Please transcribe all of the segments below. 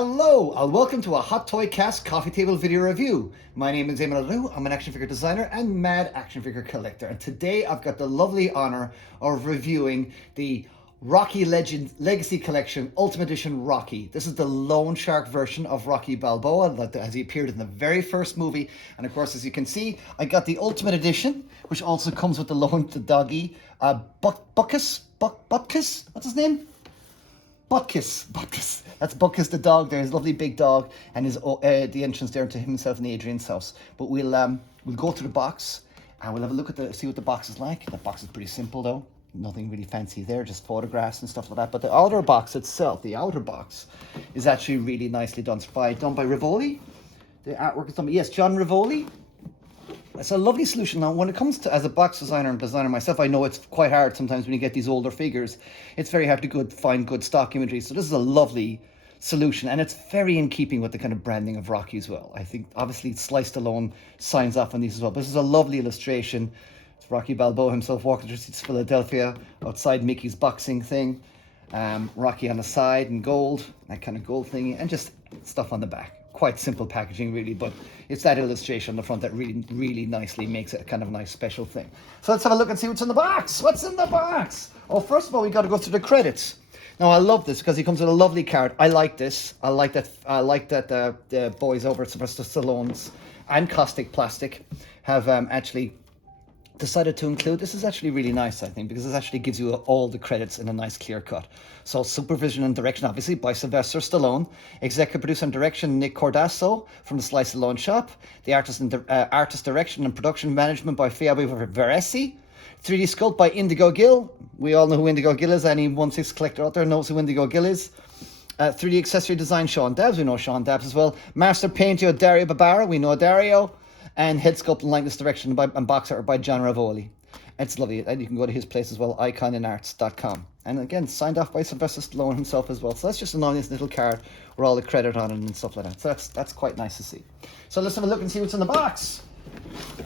Hello, and welcome to a Hot Toy Cast coffee table video review. My name is Eamon Alou. I'm an action figure designer and mad action figure collector. And today I've got the lovely honor of reviewing the Rocky Legend Legacy Collection Ultimate Edition Rocky. This is the Loan Shark version of Rocky Balboa as he appeared in the very first movie. And of course, as you can see, I got the Ultimate Edition, which also comes with the doggy, Butkus, what's his name? Butkus. That's Butkus the dog there, his lovely big dog, and his the entrance there to himself and Adrian's house. But we'll go through the box and we'll have a look at see what the box is like. The box is pretty simple though. Nothing really fancy there, just photographs and stuff like that. But the outer box itself, is actually really nicely done. It's done by Rivoli. The artwork is done by, yes, John Rivoli. It's a lovely solution. Now, when it comes to, as a box designer and designer myself, I know it's quite hard sometimes when you get these older figures. It's very hard to find good stock imagery. So this is a lovely solution, and it's very in keeping with the kind of branding of Rocky as well. I think, obviously, Sly Stallone signs off on these as well. But this is a lovely illustration. It's Rocky Balboa himself walking through Philadelphia outside Mickey's boxing thing. Rocky on the side in gold, that kind of gold thingy, and just stuff on the back. Quite simple packaging really, but it's that illustration on the front that really nicely makes it a kind of nice special thing. So let's have a look and see what's in the box. What's in the box? Oh, first of all, we got to go through the credits. Now, I love this because he comes with a lovely card. I like this. I like that the boys over at Sylvester Stallone's and Caustic Plastic have actually decided to include. This is actually really nice, I think, because this actually gives you all the credits in a nice clear cut. So supervision and direction, obviously, by Sylvester Stallone. Executive producer and direction, Nick Cordasso from the Sly Stallone Shop. The artist direction and production management by Fabio Veresi. 3D sculpt by Indigo Gill. We all know who Indigo Gill is. Any 1/6 collector out there knows who Indigo Gill is. 3D accessory design, Sean Dabbs. We know Sean Dabbs as well. Master painter, Dario Barbara. We know Dario. And head sculpt and likeness direction and box art by John Rivoli. It's lovely. And you can go to his place as well, iconinarts.com. And again, signed off by Sylvester Stallone himself as well. So that's just a nice little card with all the credit on it and stuff like that. So that's quite nice to see. So let's have a look and see what's in the box.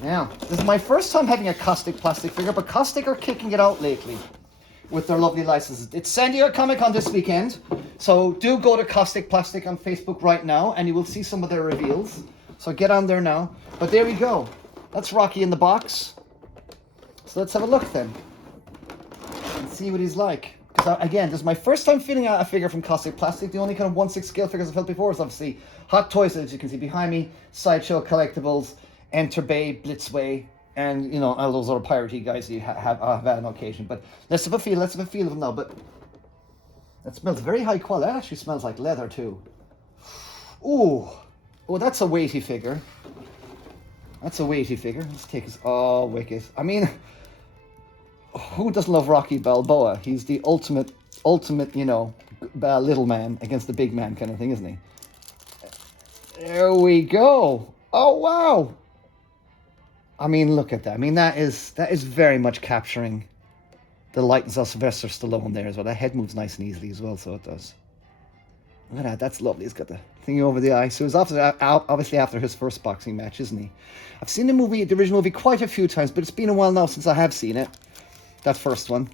Now, this is my first time having a Caustic Plastic figure, but Caustic are kicking it out lately with their lovely licenses. It's San Diego Comic-Con this weekend. So do go to Caustic Plastic on Facebook right now and you will see some of their reveals. So get on there now. But there we go. That's Rocky in the box. So let's have a look then. And see what he's like. Because again, this is my first time feeling out a figure from Caustic Plastic. The only kind of 1/6 scale figures I've felt before is obviously Hot Toys, as you can see behind me. Sideshow Collectibles, Enter Bay, Blitzway, and, you know, all those other piratey guys you have had on occasion. But let's have a feel. Let's have a feel of them now. But that smells very high quality. That actually smells like leather too. Ooh. Oh, that's a weighty figure. That's a weighty figure. Let's take his... Oh, wicked. I mean, who doesn't love Rocky Balboa? He's the ultimate, you know, little man against the big man kind of thing, isn't he? There we go. Oh, wow. I mean, look at that. I mean, that is very much capturing the likeness of Sylvester Stallone there as well. That head moves nice and easily as well, so it does. Look at that, that's lovely. He's got the thing over the eye. So it was obviously after his first boxing match, isn't he? I've seen the original movie, quite a few times, but it's been a while now since I have seen it. That first one.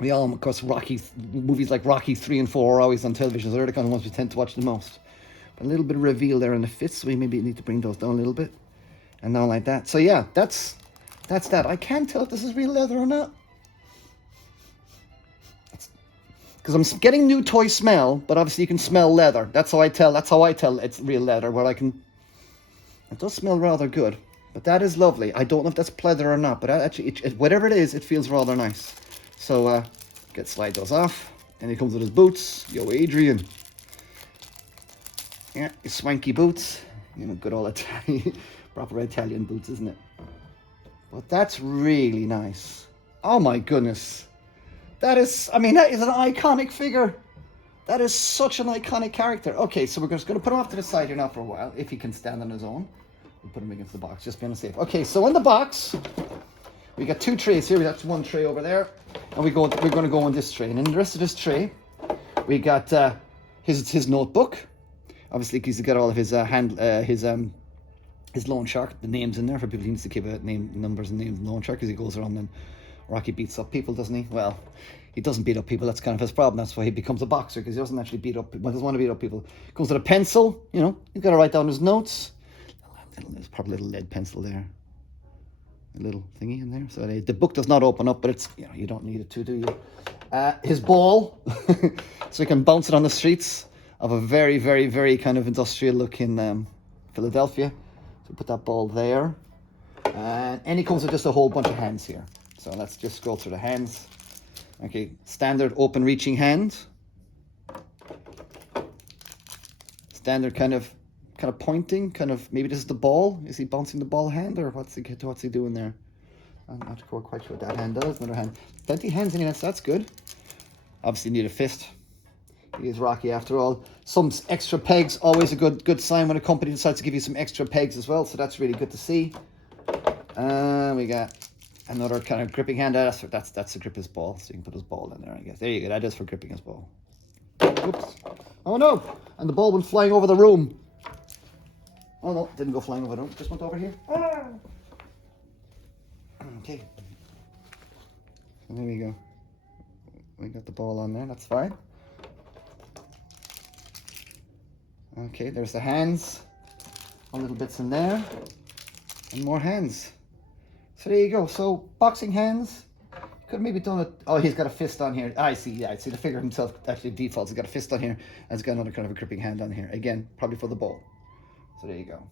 We all, of course, movies like Rocky 3 and 4 are always on television, so they're the kind of ones we tend to watch the most. But a little bit of reveal there in the fists, so we maybe need to bring those down a little bit. And now like that. So yeah, that's that. I can't tell if this is real leather or not. Because I'm getting new toy smell, but obviously you can smell leather. That's how I tell it's real leather, where it does smell rather good. But that is lovely. I don't know if that's pleather or not, but actually, whatever it is, it feels rather nice. So, slide those off. And he comes with his boots. Yo, Adrian. Yeah, his swanky boots. You know, good old Italian, proper Italian boots, isn't it? But that's really nice. Oh my goodness. That is an iconic figure. That is such an iconic character. Okay, so we're just going to put him off to the side here now for a while, if he can stand on his own. We'll put him against the box, just being safe. Okay, so in the box, we got two trays here. We got one tray over there, and we're going to go in this tray. And in the rest of this tray, we got his notebook. Obviously, he's got all of his loan shark, the names in there for people who needs to keep name, numbers and names in loan shark, because he goes around and Rocky beats up people, doesn't he? Well, he doesn't beat up people. That's kind of his problem. That's why he becomes a boxer, because he doesn't actually beat up people. He doesn't want to beat up people. Comes with a pencil, you know. He's got to write down his notes. There's probably a little lead pencil there. A little thingy in there. So the book does not open up, but it's, you know, you don't need it to, do you? His ball, so he can bounce it on the streets of a very, very, very kind of industrial look in Philadelphia. So put that ball there. And he comes with just a whole bunch of hands here. So let's just scroll through the hands. Okay, standard open reaching hand. Standard kind of pointing, maybe this is the ball. Is he bouncing the ball hand, or what's he doing there? I'm not quite sure what that hand does. Another hand. Plenty of hands in here, so that's good. Obviously need a fist. He is Rocky after all. Some extra pegs, always a good sign when a company decides to give you some extra pegs as well, so that's really good to see. We got another kind of gripping hand. That's to grip his ball, so you can put his ball in there, I guess. There you go, that is for gripping his ball. Oops. Oh no! And the ball went flying over the room. Oh no, didn't go flying over the room, just went over here. Ah! Okay. So there we go. We got the ball on there, that's fine. Okay, there's the hands. All little bits in there. And more hands. So there you go. So boxing hands. Could have maybe done it. Oh, he's got a fist on here. I see, yeah, I see the figure himself actually defaults. He's got a fist on here, and he's got another kind of a gripping hand on here. Again, probably for the ball. So there you go.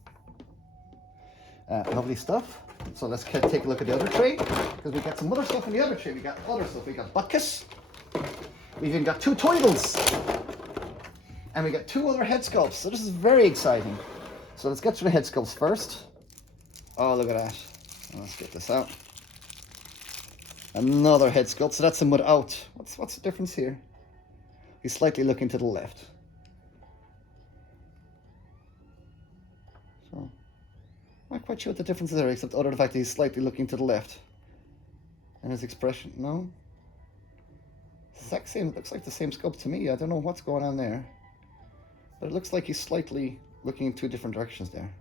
Lovely stuff. So let's take a look at the other tray, because we got some other stuff in the other tray. We got other stuff. We got buckets. We've even got 2 toidles. And we got 2 other head sculpts. So this is very exciting. So let's get to the head sculpts first. Oh, look at that. Let's get this out. Another head sculpt. So that's him without. What's the difference here? He's slightly looking to the left. So I'm not quite sure what the difference is there, except other than the fact that he's slightly looking to the left. And his expression, no? Exact same, looks like the same sculpt to me. I don't know what's going on there. But it looks like he's slightly looking in 2 different directions there.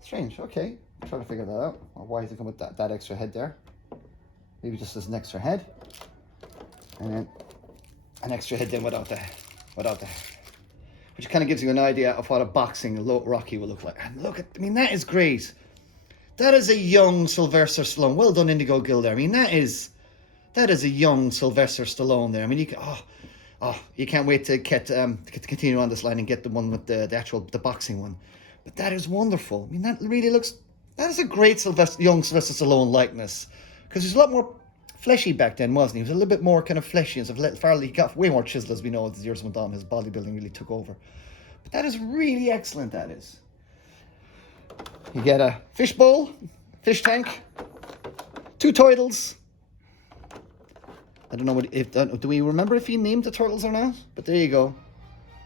Strange, okay. I'm trying to figure that out. Well, why is he coming with that extra head there? Maybe just as an extra head. And then an extra head then without that. Which kind of gives you an idea of what a boxing Rocky will look like. And look at, I mean, that is great. That is a young Sylvester Stallone. Well done, Indigo Gill there. I mean, that is a young Sylvester Stallone there. I mean, you can't wait to continue on this line and get the one with the boxing one. But that is wonderful. I mean, that really looks, that is a great young Sylvester Stallone likeness. Because he was a lot more fleshy back then, wasn't he? He was a little bit more kind of fleshy. He got way more chisel, as we know, as the years went on. His bodybuilding really took over. But that is really excellent, that is. You get a fish bowl, fish tank, 2 toidles. I don't know do we remember if he named the turtles or not? But there you go.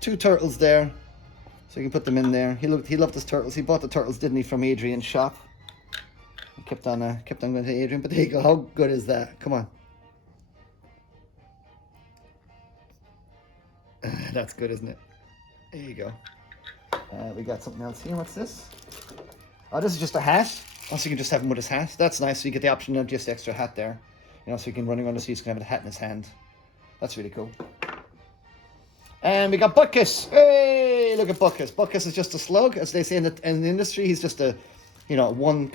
2 turtles there. So you can put them in there. He loved his turtles. He bought the turtles, didn't he, from Adrian's shop. He kept on going to Adrian. But there you go. How good is that? Come on. That's good, isn't it? There you go. We got something else here. What's this? Oh, this is just a hat. Oh, so you can just have him with his hat. That's nice. So you get the option of just extra hat there. You know, so you can run around the streets, can have a hat in his hand. That's really cool. And we got Butkus. Hey, look at Butkus. Butkus is just a slug, as they say in the industry. He's just a, you know, one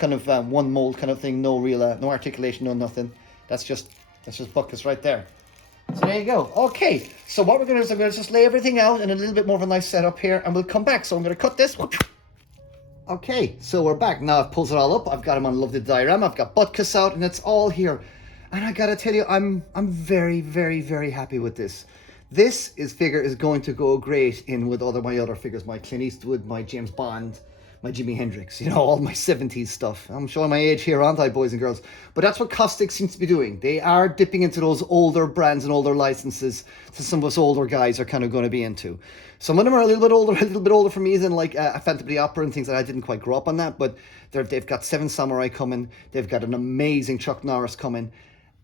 mold kind of thing. No real, no articulation, no nothing. That's just Butkus right there. So there you go. Okay, so what we're going to do is I'm going to just lay everything out in a little bit more of a nice setup here, and we'll come back. So I'm going to cut this. Okay, so we're back. Now I've pulled it all up. I've got him on lovely diorama. I've got Butkus out, and it's all here. And I gotta tell you, I'm very, very, very happy with this. This figure is going to go great in with my other figures, my Clint Eastwood, my James Bond, my Jimi Hendrix, you know, all my 70s stuff. I'm showing my age here, aren't I, boys and girls? But that's what Caustic seems to be doing. They are dipping into those older brands and older licenses that some of us older guys are kind of going to be into. Some of them are a little bit older for me than like a Phantom of the Opera and things that I didn't quite grow up on that, but they've got Seven Samurai coming. They've got an amazing Chuck Norris coming.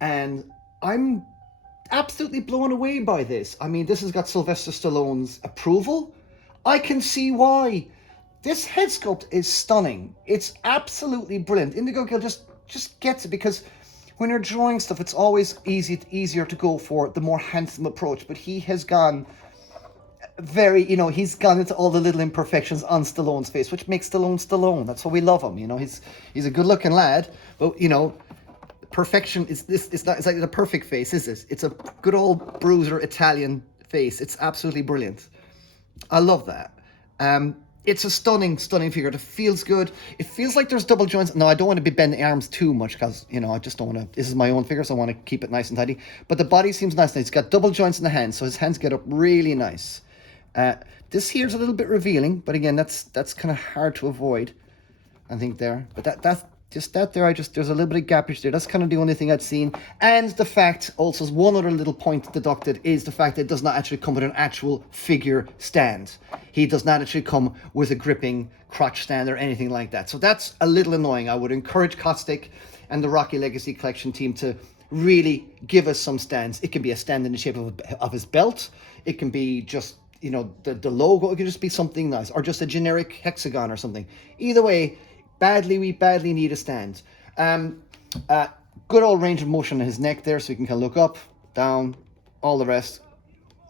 And I'm absolutely blown away by this. I mean, this has got Sylvester Stallone's approval. I can see why This head sculpt is stunning. It's absolutely brilliant. Indigo Gill just gets it, because when you're drawing stuff, it's always easier to go for the more handsome approach. But he has gone very, you know, he's gone into all the little imperfections on Stallone's face, which makes Stallone Stallone. That's why we love him. You know, he's a good-looking lad, but you know, perfection is this. It's not. It's like the perfect face, is it? It's a good old bruiser Italian face. It's absolutely brilliant. I love that. It's a stunning figure. It feels good. It feels like there's double joints. No, I don't want to be bending the arms too much, because, you know, I just don't want to. This is my own figure, so I want to keep it nice and tidy. But the body seems nice. He's got double joints in the hands, so his hands get up really nice. This here's a little bit revealing, but again, that's kind of hard to avoid, I think, there. But that's just that there. There's a little bit of gappage there. That's kind of the only thing I've seen. And the fact, also, one other little point deducted, is the fact that it does not actually come with an actual figure stand. He does not actually come with a gripping crotch stand or anything like that. So that's a little annoying. I would encourage Caustic and the Rocky Legacy Collection team to really give us some stands. It can be a stand in the shape of his belt. It can be just, you know, the logo. It could just be something nice, or just a generic hexagon or something. Either way, we badly need a stand. Good old range of motion in his neck there, so you can kind of look up, down, all the rest.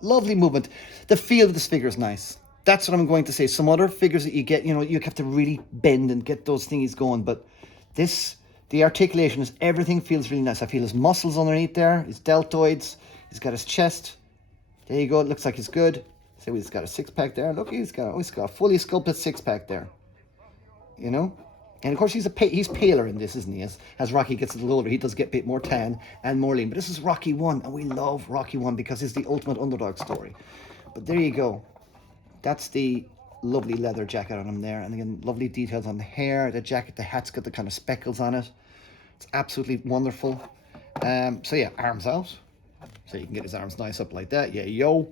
Lovely movement. The feel of this figure is nice. That's what I'm going to say. Some other figures that you get, you know, you have to really bend and get those thingies going. But this, the articulation is, everything feels really nice. I feel his muscles underneath there, his deltoids. He's got his chest. There you go. It looks like he's good. So he's got a six-pack there. Look, he's got a fully sculpted six-pack there. You know? And of course, he's paler in this, isn't he? As Rocky gets a little older, he does get a bit more tan and more lean. But this is Rocky 1, and we love Rocky 1 because it's the ultimate underdog story. But there you go. That's the lovely leather jacket on him there. And again, lovely details on the hair, the jacket, the hat's got the kind of speckles on it. It's absolutely wonderful. So yeah, arms out. So you can get his arms nice up like that. Yeah, yo.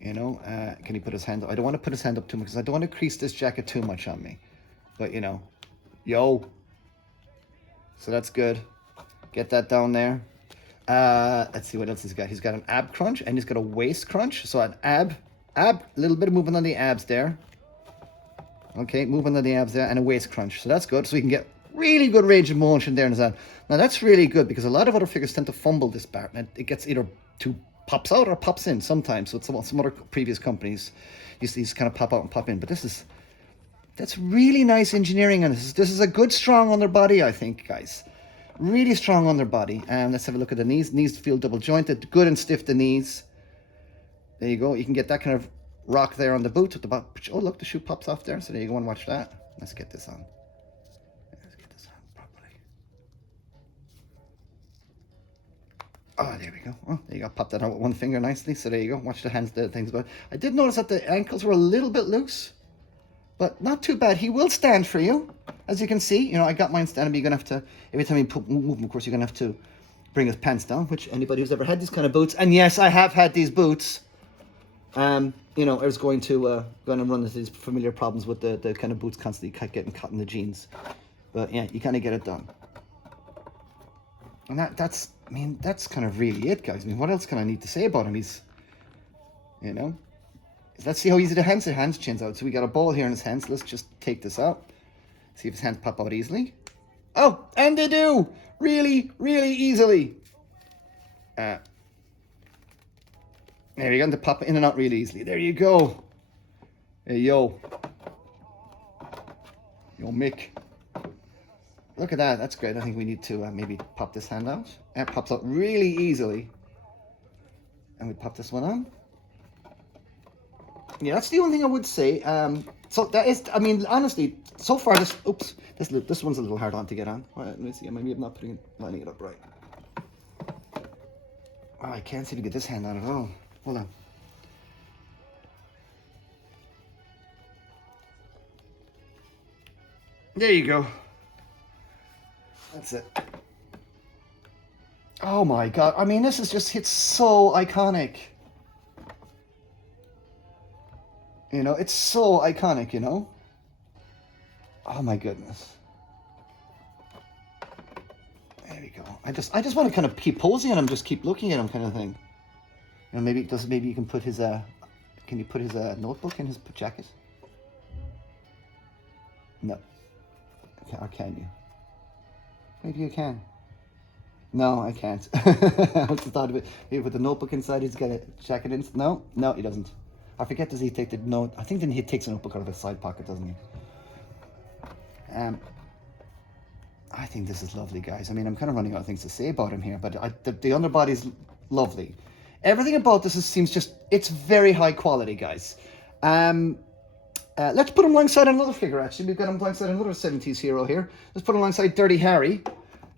You know, can he put his hand up? I don't want to put his hand up too much, because I don't want to crease this jacket too much on me. But, you know, yo. So that's good. Get that down there. Let's see what else he's got. He's got an ab crunch, and he's got a waist crunch. So an ab, a little bit of movement on the abs there. Okay, movement on the abs there, and a waist crunch. So that's good. So we can get really good range of motion there in his hand. Now that's really good, because a lot of other figures tend to fumble this part, and it gets either too pops out or pops in sometimes. So some other previous companies used to kind of pop out and pop in. But that's really nice engineering on this. This is a good, strong underbody, I think, guys. Really strong underbody. And let's have a look at the knees. Knees feel double jointed, good and stiff, the knees. There you go. You can get that kind of rock there on the boot at the bottom. Oh, look, the shoe pops off there. So there you go, and watch that. Let's get this on. Let's get this on properly. Oh, there we go. Oh, there you go. Pop that out with one finger nicely. So there you go. Watch the hands, the things. But I did notice that the ankles were a little bit loose, but not too bad. He will stand for you, as you can see. You know, I got mine standing, but you're gonna have to, every time you move him, of course, you're gonna have to bring his pants down, which anybody who's ever had these kind of boots, and yes, I have had these boots, you know, I was going to run into these familiar problems with the kind of boots constantly getting caught in the jeans. But yeah, you kind of get it done. And that's kind of really it, guys. I mean, what else can I need to say about him? He's, you know, let's see how easy the hands chins out. So we got a ball here in his hands. So let's just take this out. See if his hands pop out easily. Oh, and they do! Really, really easily. There you go. To pop in and out really easily. There you go. Hey, yo. Yo, Mick. Look at that. That's great. I think we need to maybe pop this hand out. And it pops out really easily. And we pop this one on. Yeah, that's the only thing I would say. So that is, I mean, honestly, so far this one's a little hard on to get on. Let me see, maybe I'm not lining it up right. Oh, I can't seem to get this hand on at all. Hold on. There you go. That's it. Oh my God, I mean, this is just, it's so iconic. You know, it's so iconic, you know? Oh my goodness. There we go. I just want to kind of keep posing on him, just keep looking at him kind of thing. You know, maybe you can put his, can you put his notebook in his jacket? No. Or can you? Maybe you can. No, I can't. I just thought of it. Maybe with the notebook inside, he's got to check it in. No, he doesn't. I forget, does he take the note? I think then he takes a notebook out of his side pocket, doesn't he? I think this is lovely, guys. I mean, I'm kind of running out of things to say about him here, but the underbody's lovely. Everything about this seems just, it's very high quality, guys. Let's put him alongside another figure, actually. We've got him alongside another 70s hero here. Let's put him alongside Dirty Harry.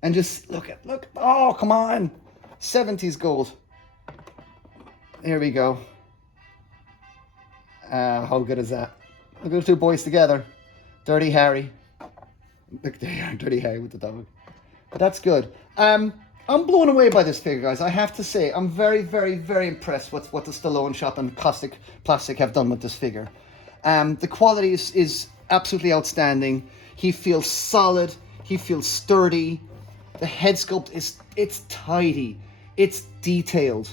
And just look, oh, come on. 70s gold. Here we go. How good is that? Look at the two boys together. Dirty Harry. Look, there you are, Dirty Harry with the dog. But that's good. I'm blown away by this figure, guys. I have to say, I'm very, very, very impressed with what the Stallone Shop and Caustic Plastic have done with this figure. The quality is absolutely outstanding. He feels solid. He feels sturdy. The head sculpt it's tidy. It's detailed.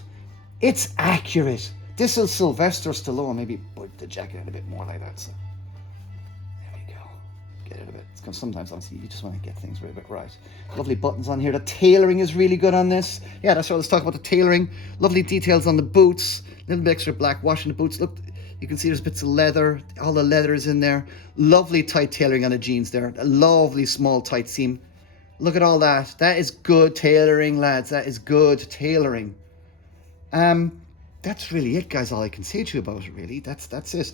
It's accurate. This is Sylvester Stallone. Maybe put the jacket in a bit more like that. So there we go. Get it a bit. Because sometimes, honestly, you just want to get things a bit right. Lovely buttons on here. The tailoring is really good on this. Yeah, that's what let's talk about the tailoring. Lovely details on the boots. A little bit extra black wash in the boots. Look, you can see there's bits of leather. All the leather is in there. Lovely tight tailoring on the jeans there. A lovely small tight seam. Look at all that. That is good tailoring, lads. That is good tailoring. That's really it, guys. All I can say to you about it, really. That's it.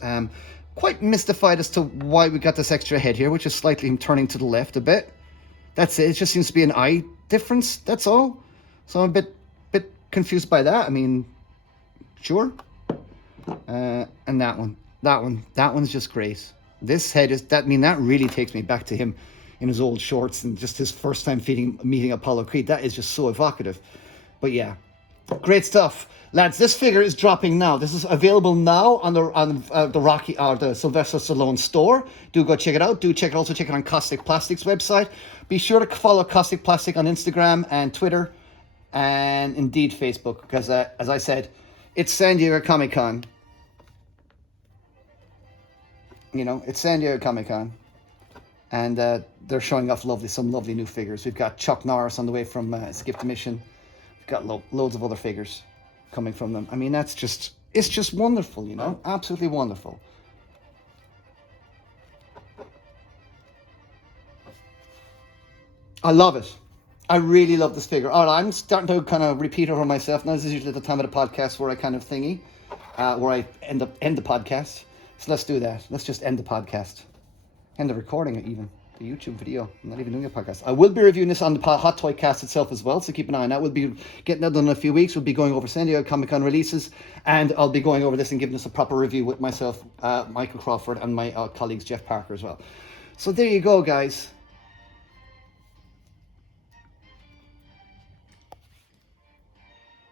Quite mystified as to why we got this extra head here, which is slightly him turning to the left a bit. That's it. It just seems to be an eye difference. That's all. So I'm a bit confused by that. I mean, sure. And that one's just great. This head is that. I mean, that really takes me back to him in his old shorts and just his first time meeting Apollo Creed. That is just so evocative. But yeah, great stuff, lads. This figure is dropping now. This is available now on the Rocky or the Sylvester Stallone store. Do go check it out. Do also check it on Caustic Plastic's website. Be sure to follow Caustic Plastic on Instagram and Twitter, and indeed Facebook, because as I said, it's San Diego Comic-Con. You know, it's San Diego Comic-Con. And they're showing off some lovely new figures. We've got Chuck Norris on the way from Skip the Mission. We've got loads of other figures coming from them. I mean, it's just wonderful, you know? Absolutely wonderful. I love it. I really love this figure. All right, I'm starting to kind of repeat over myself. Now, this is usually the time of the podcast where I kind of thingy, where I end the podcast. So let's do that. Let's just end the podcast. And the recording, even the YouTube video. I'm not even doing a podcast. I will be reviewing this on the Hot Toy Cast itself as well, so keep an eye on that. We'll be getting that done in a few weeks. We'll be going over San Diego Comic-Con releases, and I'll be going over this and giving us a proper review with myself, Michael Crawford, and my colleagues Jeff Parker as well. So there you go, guys.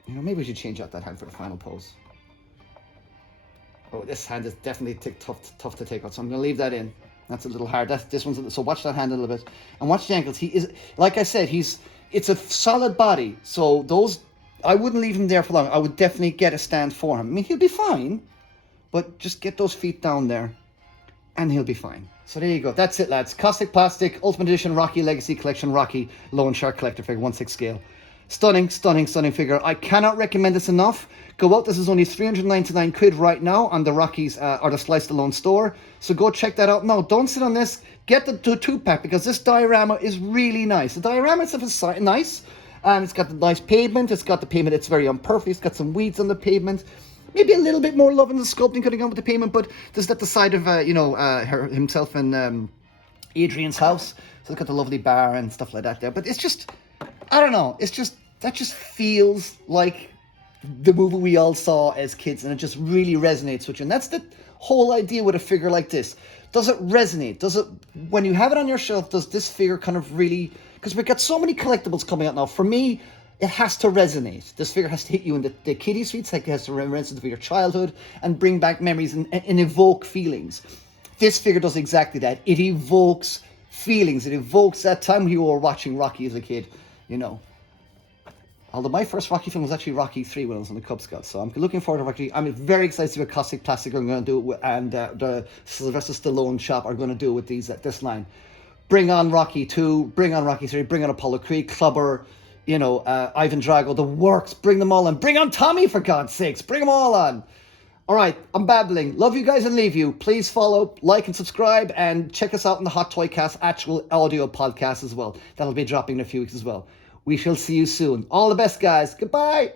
You know, maybe we should change out that hand for the final pose. Oh, this hand is definitely tough to take out, so I'm going to leave that in. That's a little hard. This one's so watch that hand a little bit and watch the ankles. He is, like I said, it's a solid body. So those, I wouldn't leave him there for long. I would definitely get a stand for him. I mean, he'll be fine, but just get those feet down there, and he'll be fine. So there you go. That's it, lads. Caustic Plastic Ultimate Edition Rocky Legacy Collection Rocky Lone Shark Collector figure 1/6 scale. Stunning figure. I cannot recommend this enough. Go out. This is only 399 quid right now on the Rockies or the Sly Stallone store. So go check that out. No, don't sit on this. Get the 2-pack because this diorama is really nice. The diorama itself is nice. It's got the nice pavement. It's got the pavement. It's very imperfect. It's got some weeds on the pavement. Maybe a little bit more love in the sculpting could have gone with the pavement, but this is at the side of himself and Adrian's house. So it's got the lovely bar and stuff like that there. But it's just, I don't know. It's just, that just feels like the movie we all saw as kids, and it just really resonates with you. And that's the whole idea with a figure like this. Does it resonate? Does it, when you have it on your shelf, does this figure kind of really, because we've got so many collectibles coming out now. For me, it has to resonate. This figure has to hit you in the kiddie sweets, like it has to resonate with your childhood and bring back memories and evoke feelings. This figure does exactly that. It evokes feelings. It evokes that time when you were watching Rocky as a kid, you know. Although my first Rocky film was actually Rocky 3 when I was on the Cub Scouts. So I'm looking forward to Rocky. I'm very excited to see what Caustic Plastic are going to do with, and the Sylvester Stallone Shop are going to do with this line. Bring on Rocky 2, bring on Rocky 3, bring on Apollo Creed, Clubber, Ivan Drago, the works. Bring them all on. Bring on Tommy, for God's sakes. Bring them all on. All right, I'm babbling. Love you guys and leave you. Please follow, like, and subscribe, and check us out in the Hot Toy Cast actual audio podcast as well. That'll be dropping in a few weeks as well. We shall see you soon. All the best, guys. Goodbye.